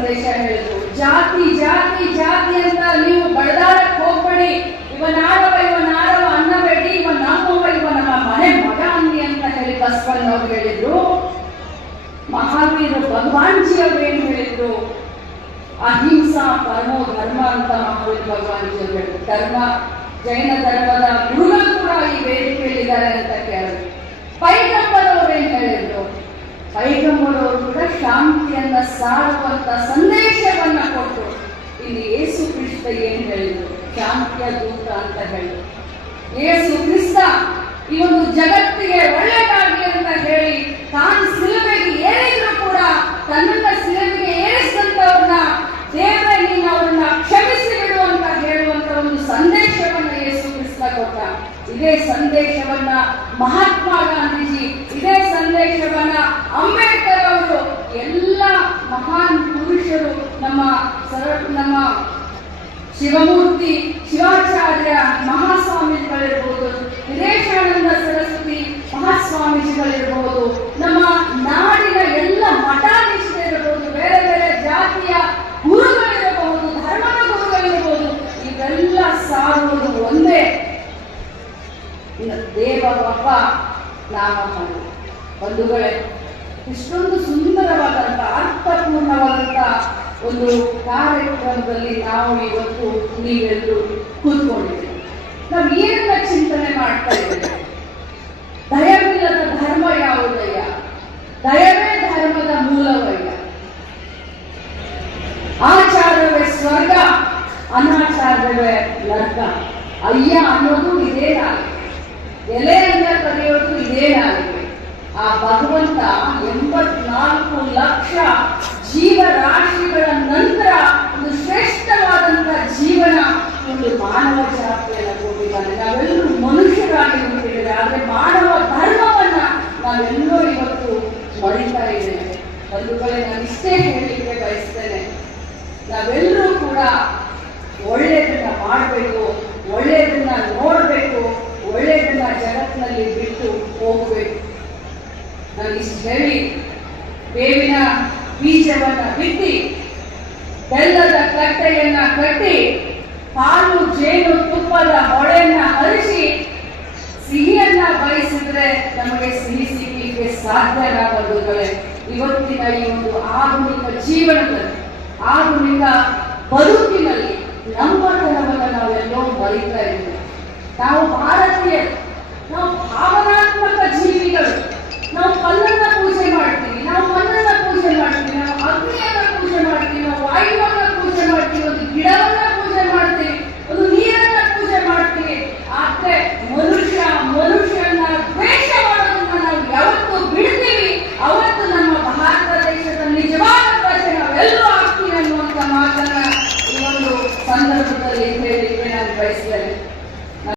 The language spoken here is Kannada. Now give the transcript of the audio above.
ಸಂದೇಶ ಹೇಳಿದ್ರು. ಜಾತಿ ಜಾತಿ ಜಾತಿ ಅಂತ ನೀವು ಬಡದಾಡಕ್ ಹೋಗ್ಬೇಡಿ. ಇವನಾರವ ಇವನಾರವ ಅನ್ನಬೇಡಿ ಇವ ನಮ್ಮವ ಇವ ನಮ್ಮ ಮನೆ ಮಗ ಅಂದಿ ಅಂತ ಹೇಳಿ ಬಸವಣ್ಣವ್ರು ಹೇಳಿದ್ರು. ಮಹಾವೀರ ಭಗವಾನ್ಜಿ ಅವರು ಏನು ಹೇಳಿದ್ರು? ಅಹಿಂಸಾ ಪರಮೋ ಧರ್ಮ ಅಂತ ಮಹಾವೀರ ಭಗವಾನ್ಜಿ ಅವರು ಹೇಳಿದ್ರು. ಧರ್ಮ, ಜೈನ ಧರ್ಮದ ಗುರುಗಳು ಕೂಡ ಈ ವೇದಿಕೆಯಲ್ಲಿದ್ದಾರೆ ಅಂತ ಕೇಳಿದ್ರು ಪೈಗಂಬರವ್ರು ಏನ್ ಹೇಳಿದ್ರು ಪೈಗಂಬರವರು ಕೂಡ ಶಾಂತಿಯನ್ನ ಸಾರುವಂತ ಸಂದೇಶವನ್ನ ಕೊಟ್ಟು ಇಲ್ಲಿ ಯೇಸು ಕ್ರಿಸ್ತ ಏನ್ ಹೇಳಿದ್ರು? ಶಾಂತಿಯ ದೂತ ಅಂತ ಹೇಳಿ. ಯೇಸು ಕ್ರಿಸ್ತ ಈ ಒಂದು ಜಗತ್ತಿಗೆ ಒಳ್ಳೆಯದಾಗಲಿ ಅಂತ ಹೇಳಿ ತಾನು ಸಿಲುಬೆಗೆ ಏರಿದ್ರು ಕೂಡ ತನ್ನ ಸಿಲುಬೆಗೆ ಏರಿಸಿದಂತವ್ರನ್ನ ದೇವರ, ನೀನು ಅವ್ರನ್ನ ಕ್ಷಮಿಸಿ ಬಿಡು ಅಂತ ಹೇಳುವಂತ ಒಂದು ಸಂದೇಶವನ್ನ ಯೇಸು ಕ್ರಿಸ್ತ ಕೊಟ್ಟ. ಇದೇ ಸಂದೇಶವನ್ನ ಮಹಾತ್ಮ ಗಾಂಧೀಜಿ, ಇದೇ ಸಂದೇಶವನ್ನ ಅಂಬೇಡ್ಕರ್ ಅವರು ಎಲ್ಲ ಮಹಾನ್ ಪುರುಷರು ನಮ್ಮ ಸರ, ನಮ್ಮ ಶಿವಮೂರ್ತಿ ಶಿವಾಚಾರ್ಯ ಮಹಾಸ್ವಾಮೀಜಿಗಳಿರ್ಬೋದು ವಿದೇಶಾನಂದ ಸರಸ್ವತಿ ಮಹಾಸ್ವಾಮೀಜಿಗಳಿರ್ಬೋದು, ನಮ್ಮ ನಾಡಿನ ಎಲ್ಲ ಮಠಾಧೀಶರಿರಬಹುದು ಬೇರೆ ಬೇರೆ ಜಾತಿಯ ಗುರುಗಳಿರಬಹುದು ಧರ್ಮದ ಗುರುಗಳಿರಬಹುದು ಇವೆಲ್ಲ ಸಾರುವುದು ಒಂದೇ. ದೇವ ಒಬ್ಬ ನಾಮ ಬಂಧುಗಳೇ ಇಷ್ಟೊಂದು ಸುಂದರವಾದಂಥ ಅರ್ಥಪೂರ್ಣವಾದಂಥ ಒಂದು ಕಾರ್ಯಕ್ರಮದಲ್ಲಿ ನಾವು ಇವತ್ತು ನೀವೆಲ್ಲರೂ ಕೂತ್ಕೊಂಡಿದ್ದೇವೆ ನಾವು ಏನನ್ನ ಚಿಂತನೆ ಮಾಡ್ತಾ ಇದ್ದೇವೆ? ದಯವಿಲ್ಲದ ಧರ್ಮ ಯಾವುದಯ್ಯ? ದಯವೇ ಧರ್ಮದ ಮೂಲವಯ್ಯ? ಆಚಾರವೇ ಸ್ವರ್ಗ, ಅನಾಚಾರವೇ ನರ್ಕ ಅಯ್ಯ ಅನ್ನೋದು ಇದೇ ನಾಲಿಗೆ ಎಲೆ ಅಂತ ಕರೆಯೋದು ಇದೇ ನಾಲಿಗೆ ಆ ಭಗವಂತ ಎಂಬತ್ನಾಲ್ಕು ಲಕ್ಷ ಜೀವರಾಶಿಗಳ ನಂತರ ಒಂದು ಶ್ರೇಷ್ಠವಾದಂತಹ ಜೀವನ ಒಂದು ಮಾನವ ಜಾತಿಯನ್ನು ಕೊಟ್ಟಿದ್ದಾನೆ ನಾವೆಲ್ಲರೂ ಮನುಷ್ಯರಾಗಿ ಹೇಳಿದರೆ, ಆದರೆ ಮಾನವ ಧರ್ಮವನ್ನ ನಾವೆಲ್ಲರೂ ಇವತ್ತು ಮರಿತಾ ಇದ್ದೇವೆ. ಬಂಧುಗಳೇ ನಾನು ಇಷ್ಟೇ ಹೇಳಲಿಕ್ಕೆ ಬಯಸ್ತೇನೆ. ನಾವೆಲ್ಲರೂ ಕೂಡ ಹೇಳಿ ಬೇವಿನ ಬೀಜವನ್ನ ಬಿತ್ತಿ, ಬೆಲ್ಲದ ಕಟ್ಟೆಯನ್ನ ಕಟ್ಟಿ, ಹಾಲು, ಜೇನು, ತುಪ್ಪದ ಹೊಳೆಯನ್ನ ಹರಿಸಿ, ಸಿಹಿಯನ್ನ ಬಯಸಿದ್ರೆ ನಮಗೆ ಸಿಹಿ ಸಿಗಲಿಕ್ಕೆ ಸಾಧ್ಯ ಬಂಧುಗಳೇ ಇವತ್ತಿನ ಈ ಒಂದು ಆಧುನಿಕ ಜೀವನದಲ್ಲಿ, ಆಧುನಿಕ ಬದುಕಿನಲ್ಲಿ ನಂಬತನವನ್ನು ನಾವೆಲ್ಲೋ ಬರೀತಾ ಇದ್ದೀವಿ. ನಾವು ಭಾರತೀಯರು, ನಾವು ಭಾವನಾತ್ಮಕ ಜೀವಿಗಳು, ನಾವು ಕಲ್ಲನ್ನ